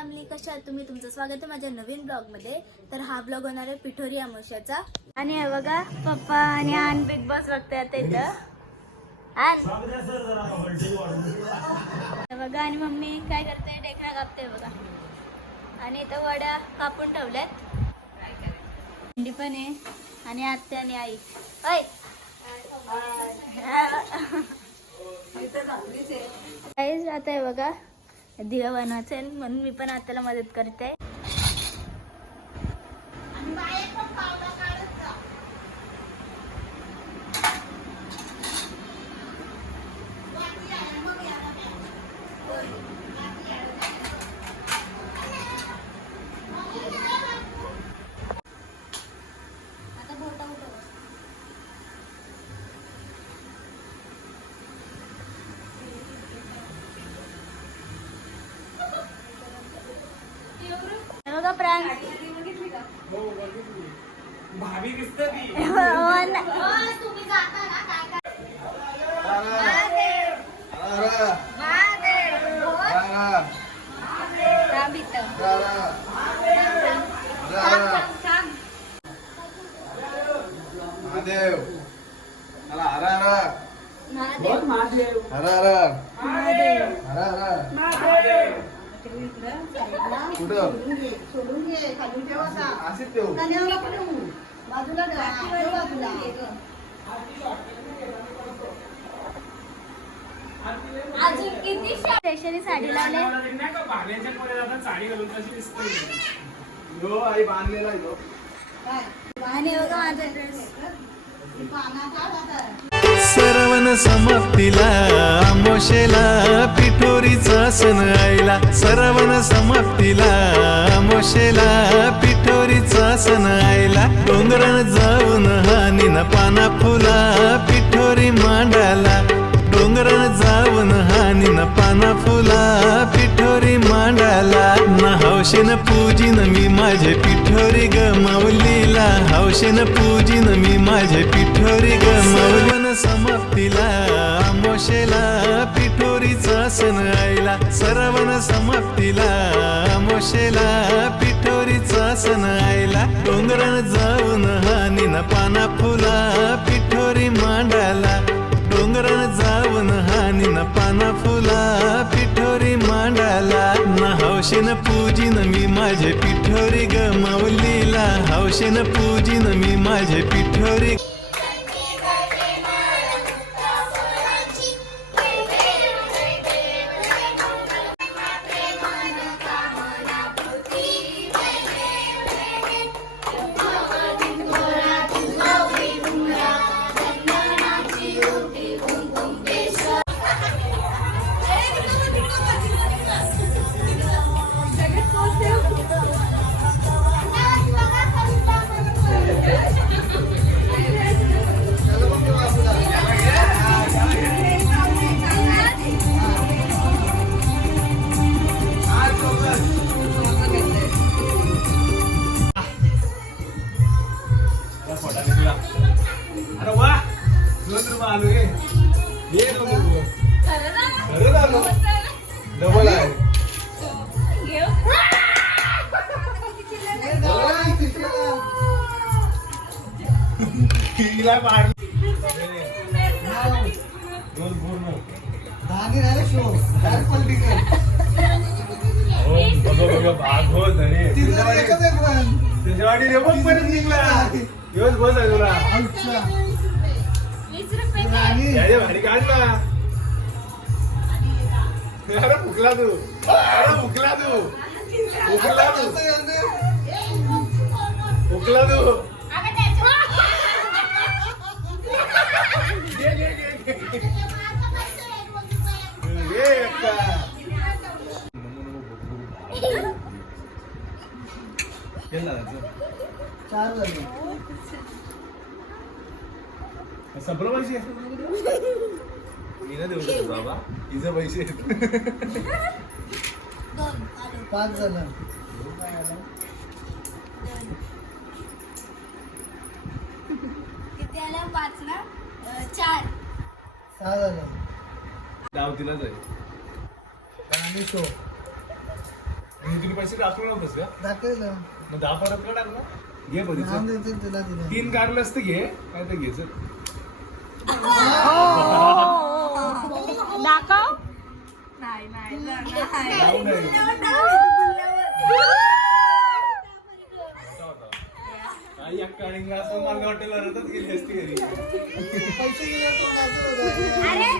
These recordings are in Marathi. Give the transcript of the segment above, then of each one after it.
फॅमिली, कशा आहात तुम्ही? तुमचं स्वागत आहे माझ्या नवीन ब्लॉगमध्ये. तर हा ब्लॉग होणार आहे पिठोरी अमावस्याचा. आणि हे बघा पप्पा आणि आन बिग बॉस बघते आता इथं. हे बघा आणि मम्मी काय करते, ढेकळा कापते बघा. आणि इथं वड्या कापून ठेवल्यात. भेंडी पण आहे आणि आत्या आणि आई. आता आहे बघा दिवा बनवायचं आहे, म्हणून मी पण आत्याला मदत करते. बघा प्राण भाभी दिसते ती. तुम्ही जाता ना काय महादेव चला हर हर महादेव हर हर महादेव हर हर कुठं सोडून घे खाली ठेव आता असेच ठेवू कन्याला पण बाजूला बाजूला अजून किती स्पेशली साडी लावले. भाड्याच्या पुढे जातात साडी घालून कशी दिसते. यो आई बांधलेला यो आणि बघा माझा ड्रेस. सरवन समाप्तीला आमोशेला पिठोरीचा सण आईला. सरवन समाप्तीला आमोशेला पिठोरीचा सण आईला. डोंगरान जाऊन हानीन पाना फुला पिठोरी मांडाला. डोंगरान जाऊन हानीन पाना फुला पिठोरी मांडाला. ना हौशेन पूजिन मी माझे पिठोरी गमावलीला. हौशेन पूजिन मी माझे पिठोरी गमावली. समाप्तीला आमोशेला पिठोरीचा सण आईला. सरवन समाप्तीला आमोशेला पिठोरीचा सण आईला. डोंगरान जाऊन हानीन पाना फुला पिठोरी मांडाला. डोंगरान जाऊन हानीन पाना फुला पिठोरी मांडाला. ना हौशेन पूजिन मी माझे पिठोरी गमावलीला. हौशेन पूजिन मी माझे पिठोरी. अरे वा 2 रुपये आलो गे. डबल आहे तिला पाडली. 2 पूर्ण धागे झाले शो काय पलटिकल बघा भाग हो धरे. तिला एकच एक पण त्याच्या वाटी रेवण पर्यंत निघला. दिवस बस आहे तुला. अच्छा 20 रुपये आणि याच्या भारी काढला. अरे फुकला तू. अरे फुकला तू. फुकला तू. फुकला तू. घे, घे, घे, घे. घे एकटा. केला त्याचं. 4 झाले संपलं पैसे. मी ना देऊ शकतो बाबा. हिचे पैसे 5 झालं किती आलं? 5 ना 4. 6 झालं धावतीलाच आहे. आणि शो आणि तुला पैसे दाखवलं नव्हतंस का दाखवलं मग 10 परत का टाकलं घे बरीच नाव देते तुला दिलं 3 कारलं असतं घे काय तर घे चल दाखव जाऊ नाही. आई अक्का आणि मी असं मला हॉटेल वरच गेली असती घरी पैसे गेले तर माझं होतं. अरे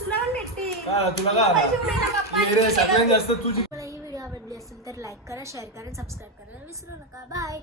तुला पण भेटते का तुला का आला रे सगळ्यात जास्त तुझी मला ही व्हिडिओ आवडली असेल तर लाईक करा शेअर करा सबस्क्राईब करायला विसरू नका बाय